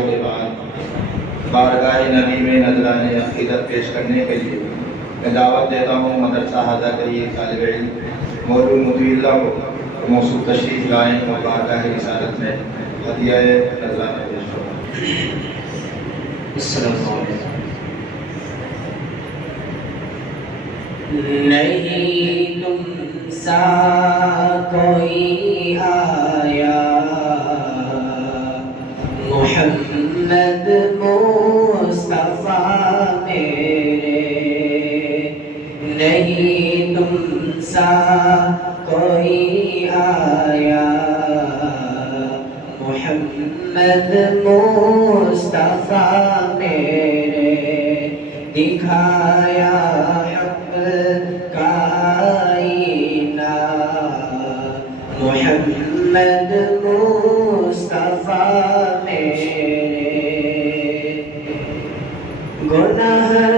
کے بعد بارگاہ نبی میں نذرانِ عقیدت پیش کرنے کے لیے میں دعوت دیتا ہوں مدرسہ حاضہ کے یہ طالب علم مولود مطیع اللہ کو موصول تشریف لائیں اور بارگاہ رسالت میں ہدیہ نذرانہ پیش کریں۔ السلام علیکم۔ نہیں تم سا کوئی آیا محمد مصطفیٰ میرے، نہیں تم سا کوئی آیا محمد مصطفیٰ میرے، دکھایا حق کا آئینہ محمد مصطفیٰ میرے،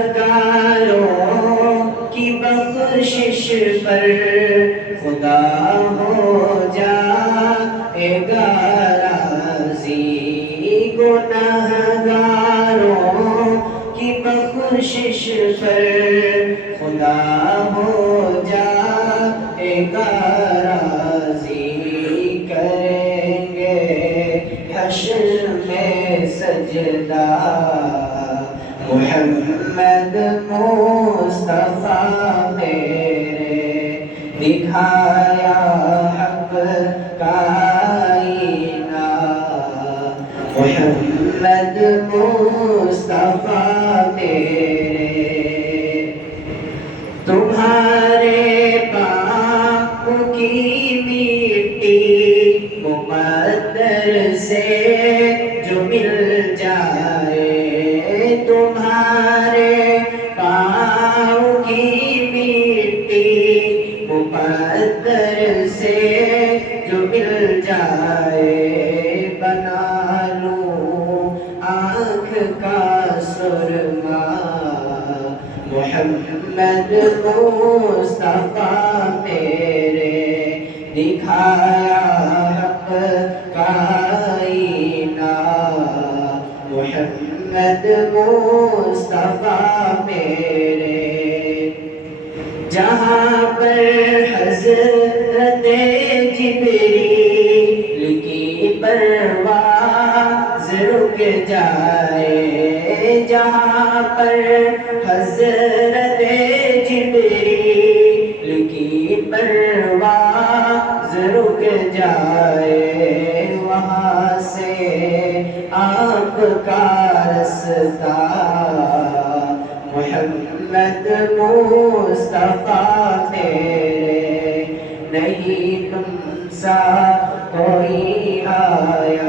گنہگاروں کی بخشش پر خدا ہو جائے گا راضی، گنہگاروں کی بخشش پر خدا ہو جائے گا راضی، کریں گے حشر میں سجدہ محمد مصطفیٰ میرے، دکھایا حق کا آئینہ محمد مصطفیٰ میرے، تمہارے پاؤں کی مٹی مقدر سے جو مل جائے، تمہارے پاؤں کی مٹی مقدر سے جو مل جائے، بنا لوں آنکھ کا سرما محمد مصطفیٰ میرے، دکھایا حق کا آئینہ محمد مصطفیٰ میرے، جہاں پر حضرت جبریل کی پرواز رک جائے، جہاں پر حضرت جبریل کی پرواز رک جائے، وہاں سے آپ کا رستہ محمد مصطفیٰ میرے، نہیں تم سا کوئی آیا